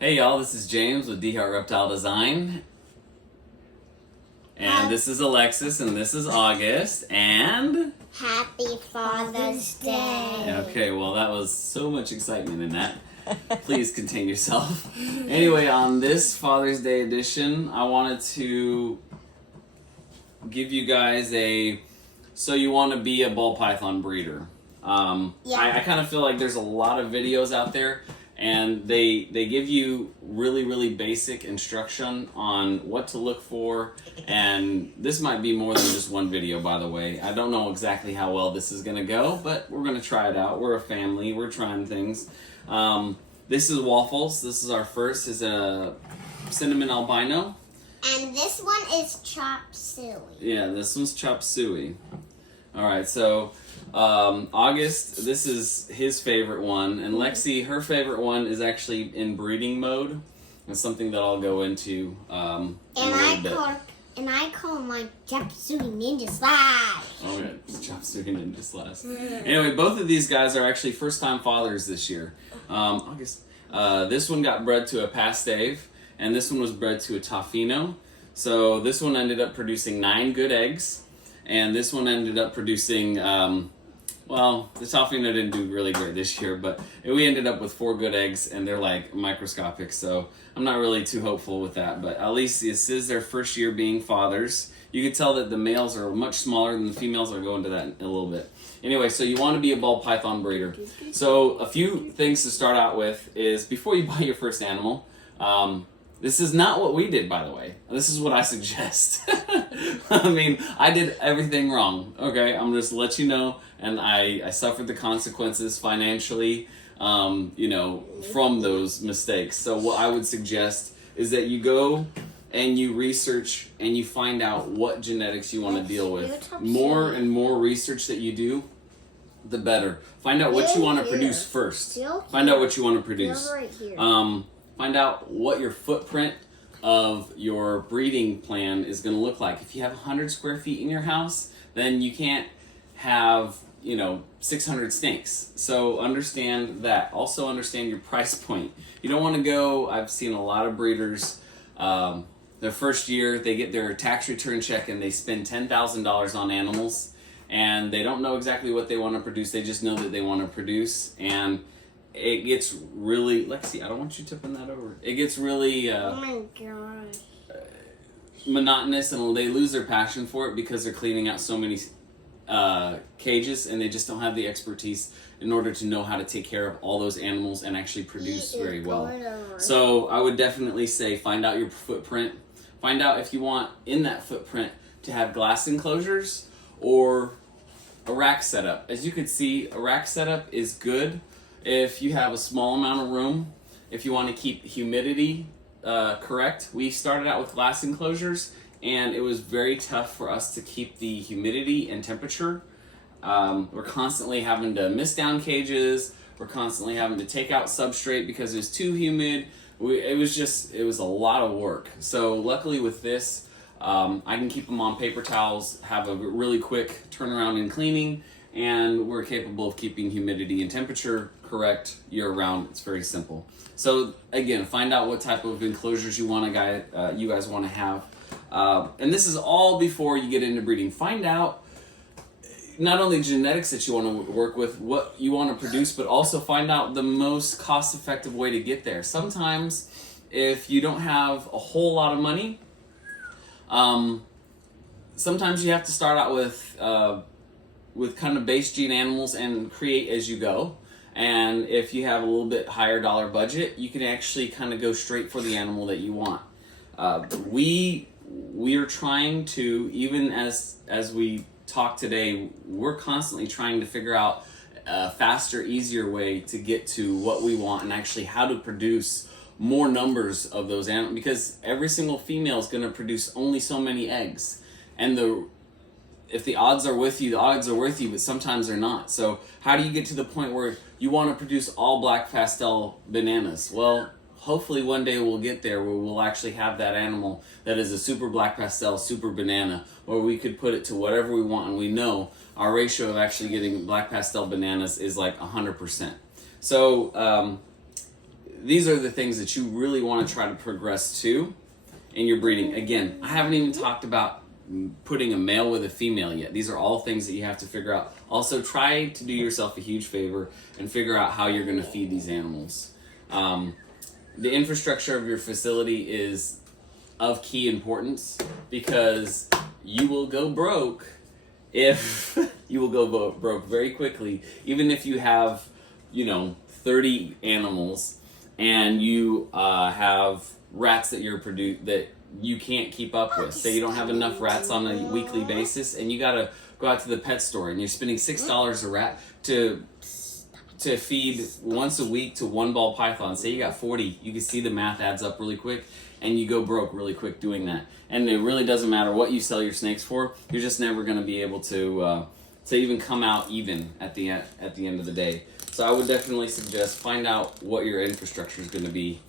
Hey y'all, this is James with D-Heart Reptile Design. And this is Alexis, and this is August, and... Happy Father's Day. Okay, well that was so much excitement in that. Please contain yourself. Anyway, on this Father's Day edition, I wanted to give you guys so you want to be a ball python breeder. I kind of feel like there's a lot of videos out there, and they give you really basic instruction on what to look for, and this might be more than just one video, by the way. I don't know exactly how well this is going to go, but we're going to try it out. We're a family. We're trying things. This is Waffles. This is our first. Is a cinnamon albino. And this one is Chop Suey. Yeah, this one's Chop Suey. All right, so August, this is his favorite one, and Lexi, her favorite one is actually in breeding mode. It's something that I'll go into in a little bit. And I call my Chop Suey Ninja Slash. Okay, Chop Suey Ninja Slash. Anyway, both of these guys are actually first-time fathers this year. August, this one got bred to a Pastave, and this one was bred to a Tofino. So this one ended up producing 9 good eggs. And this one ended up producing, well, the Tofino didn't do really great this year, but we ended up with 4 good eggs, and they're like microscopic, so I'm not really too hopeful with that. But at least this is their first year being fathers. You can tell that the males are much smaller than the females. I'll go into that in a little bit. Anyway, so you want to be a ball python breeder. So a few things to start out with is before you buy your first animal, this is not what we did, by the way. This is what I suggest. I mean, I did everything wrong, okay? I'm just let you know, and I suffered the consequences financially, from those mistakes. So what I would suggest is that you go and you research and you find out what genetics you want to deal with. More and more research that you do, the better. Find out what you want to produce first. Find out what you want to produce. Find out what your footprint of your breeding plan is going to look like. If you have 100 square feet in your house, then you can't have 600 snakes. So understand that. Also understand your price point. You don't want to go, I've seen a lot of breeders, their first year they get their tax return check and they spend $10,000 on animals, and they don't know exactly what they want to produce. They just know that they want to produce, and it gets really, Lexi, I don't want you tipping that over. It gets really oh my gosh, monotonous, and they lose their passion for it because they're cleaning out so many cages, and they just don't have the expertise in order to know how to take care of all those animals and actually produce very well. So I would definitely say find out your footprint. Find out if you want in that footprint to have glass enclosures or a rack setup. As you can see, a rack setup is good if you have a small amount of room. If you want to keep humidity correct. We started out with glass enclosures, and it was very tough for us to keep the humidity and temperature. We're constantly having to mist down cages. We're constantly having to take out substrate because it was too humid. It was a lot of work. So luckily with this, I can keep them on paper towels, have a really quick turnaround and cleaning, and we're capable of keeping humidity and temperature correct year-round. It's very simple. So again, find out what type of enclosures you guys want to have, and this is all before you get into breeding. Find out not only genetics that you want to work with, what you want to produce, but also find out the most cost-effective way to get there. Sometimes, if you don't have a whole lot of money, sometimes you have to start out with kind of base gene animals and create as you go. And if you have a little bit higher dollar budget, you can actually kind of go straight for the animal that you want. We are trying to, even as we talk today, we're constantly trying to figure out a faster, easier way to get to what we want and actually how to produce more numbers of those animals, because every single female is going to produce only so many eggs, and if the odds are with you, the odds are with you, but sometimes they're not. So how do you get to the point where you want to produce all black pastel bananas? Well, hopefully one day we'll get there where we'll actually have that animal that is a super black pastel, super banana, where we could put it to whatever we want, and we know our ratio of actually getting black pastel bananas is like 100%. So these are the things that you really want to try to progress to in your breeding. Again, I haven't even talked about putting a male with a female yet. These are all things that you have to figure out. Also, try to do yourself a huge favor and figure out how you're going to feed these animals. The infrastructure of your facility is of key importance, because you will go broke if you will go broke very quickly. Even if you have, 30 animals and you have rats that that you can't keep up with. Say you don't have enough rats on a weekly basis, and you gotta go out to the pet store and you're spending $6 a rat to feed once a week to one ball python. Say you got 40, you can see the math adds up really quick, and you go broke really quick doing that. And it really doesn't matter what you sell your snakes for, you're just never going to be able to even come out even at the end of the day. So I would definitely suggest find out what your infrastructure is going to be.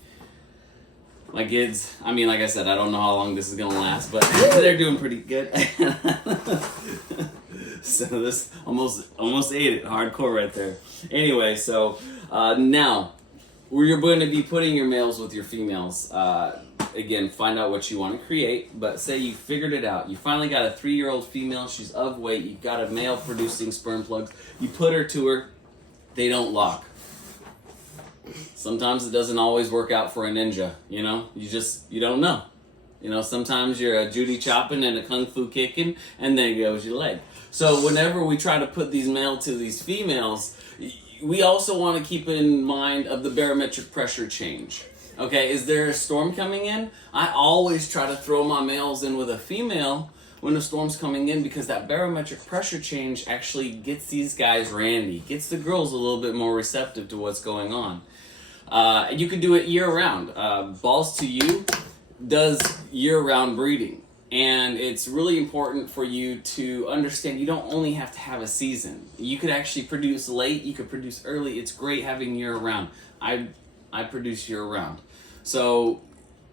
My kids, like I said, I don't know how long this is going to last, but they're doing pretty good. So this almost ate it hardcore right there. Anyway, so now you're going to be putting your males with your females. Again, find out what you want to create, but say you figured it out. You finally got a 3-year-old female. She's of weight. You've got a male producing sperm plugs. You put her to her. They don't lock. Sometimes it doesn't always work out for a ninja, you don't know. Sometimes you're a Judy chopping and a kung fu kicking, and then goes your leg. So whenever we try to put these male to these females, we also want to keep in mind of the barometric pressure change. Okay, is there a storm coming in? I always try to throw my males in with a female when a storm's coming in, because that barometric pressure change actually gets these guys randy, gets the girls a little bit more receptive to what's going on. You can do it year-round. Balls to You does year-round breeding, and it's really important for you to understand you don't only have to have a season. You could actually produce late, you could produce early. It's great having year-round. I produce year-round. So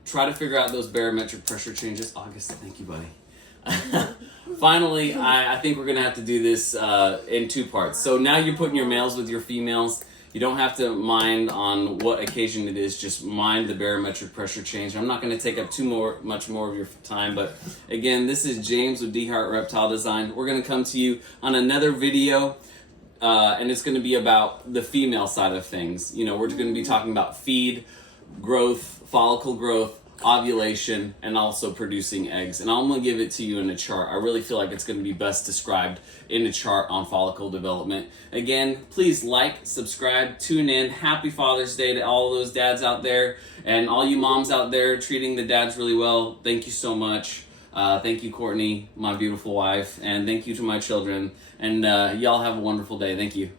try to figure out those barometric pressure changes. August, thank you, buddy. Finally, I think we're going to have to do this in 2 parts. So now you're putting your males with your females. You don't have to mind on what occasion it is. Just mind the barometric pressure change. I'm not going to take up much more of your time. But again, this is James with D-Heart Reptile Design. We're going to come to you on another video. And it's going to be about the female side of things. We're going to be talking about feed, growth, follicle growth, ovulation, and also producing eggs. And I'm going to give it to you in a chart. I really feel like it's going to be best described in a chart on follicle development. Again, please like, subscribe, tune in. Happy Father's Day to all those dads out there, and all you moms out there treating the dads really well. Thank you so much. Thank you, Courtney, my beautiful wife, and thank you to my children. And y'all have a wonderful day. Thank you.